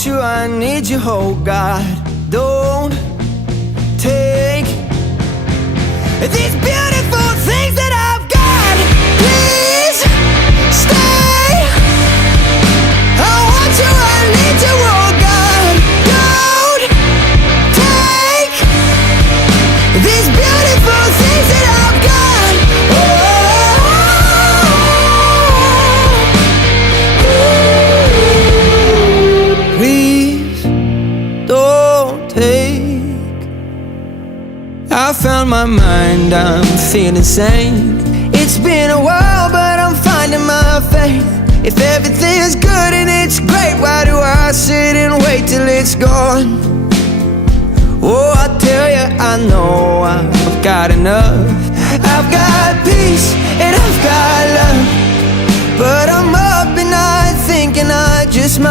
want you, I need you, oh God. Don't take these beautiful things that I've got. Please stay. I want you, I need you, oh God. Don't take these beautiful things that I've got. Please don't take. I found my mind, I'm feeling sane. It's been a while, but I'm finding my faith. If everything's good and it's great, why do I sit and wait till it's gone? Oh, I tell you, I know I've got enough. I've got peace and I've got love, but I'm up at night thinking I just might